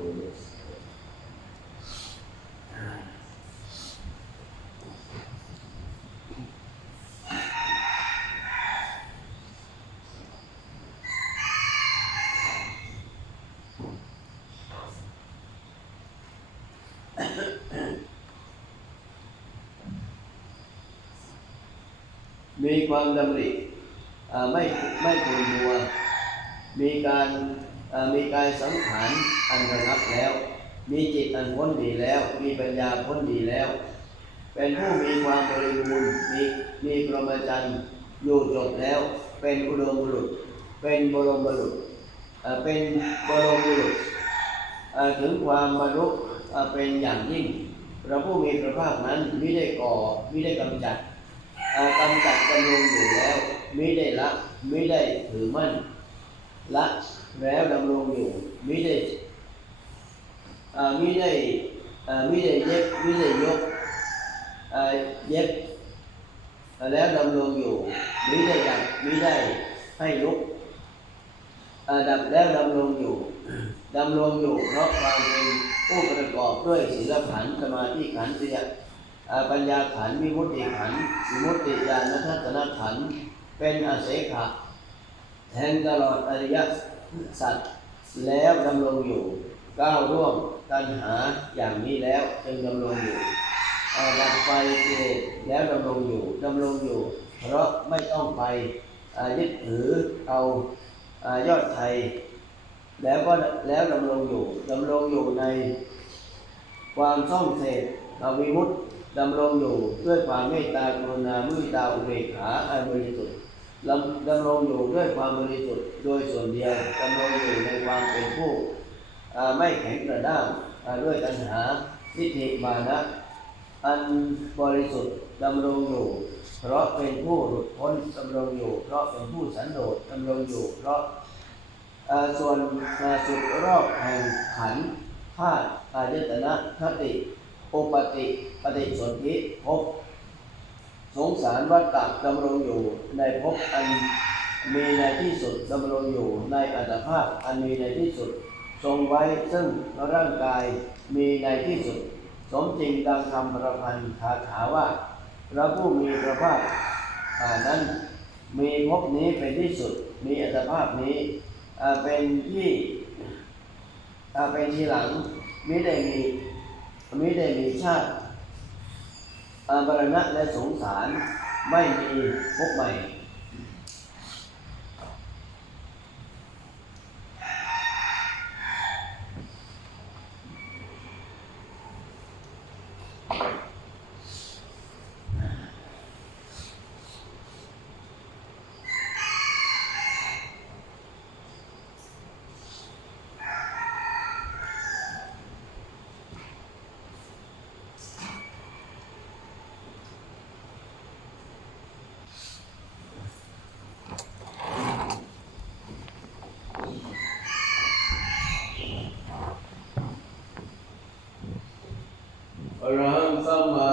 มีความดำริไม่ไม่กลัวมีการ มีกายสังขารอันระงับแล้ว มีจิตอันพ้นดีแล้ว มีปัญญาพ้นดีแล้ว เป็นผู้มีความบริบูรณ์มีมีพรหมจรรย์อยู่จบแล้ว เป็นอุดมบุรุษ เป็นบรมบุรุษเป็นบรมบุรุษถึงความบรรลุเอ่อเป็นอย่างยิ่งพระผู้มีพระภาคนั้นมิได้ก่อมิได้กำจัดกำจัดกำลงอยู่แล้วมิได้ละมิได้ถือมั่นละ แล้วดำรงอยู่มิได้เอ่อมิได้เอ่อมิได้เย็บมิได้ยกเย็บแล้วดำรงอยู่มิได้ดับมิได้ให้ลุกดับแล้วดำรงอยู่ดำรงอยู่เพราะความเป็นผู้ประกอบด้วยศีลขันสมาธิขันเสียปัญญาขันธ์วิมุตติขันวิมุตติญาณทัศนขันเป็นอาเสขะแทนตลอดอริย สัจแล้วดำรงอยู่ก้าวร่วมตัณหาอย่างนี้แล้วจึงดำรงอยู่อ่าดับไฟกิเลสแล้วดำรงอยู่ดำรงอยู่ เพราะไม่ต้องไปยึดถือเอาอยอดไทย แล้วก็แล้วดำรงอยู่ดำรงอยู่ในความซ่องเสพอวิมุตติดำรงอยู่ด้วยความเมตตากรุณามุทิตาอุเบกขาอันบริสุทธิ์ ดำดำรงอยู่ด้วยความบริสุทธิ์โดยส่วนเดียวดำรงอยู่ในความเป็นผู้ไม่แข็งกระด้างด้วยตัณหาทิฏฐิมานะอันบริสุทธิ์ดำรงอยู่ เพราะเป็นผู้หลุดพ้นดำรงอยู่ เพราะเป็นผู้สันโดษดำรงอยู่ เพราะส่วนสุดรอบแห่งขันธ์ธาตุอายตนะคติอุปติปฏิสนธิภพ สงสารวัฏฏะดำรงอยู่ในภพอันมีในที่สุดดำรงอยู่ในอัตภาพอันมีในที่สุด ทรงไว้ซึ่งร่างกายมีในที่สุด สมจริงดังคำประพันธ์คาถาว่าพระผู้มีพระภาคอานั้นมีภพนี้เป็นที่สุด มีอัตภาพนี้เป็นที่เป็นทีหลังมิได้มีมิได้มีชาติ อาบรณะและสงสารไม่มีพบใหม่ อรหังสัมมา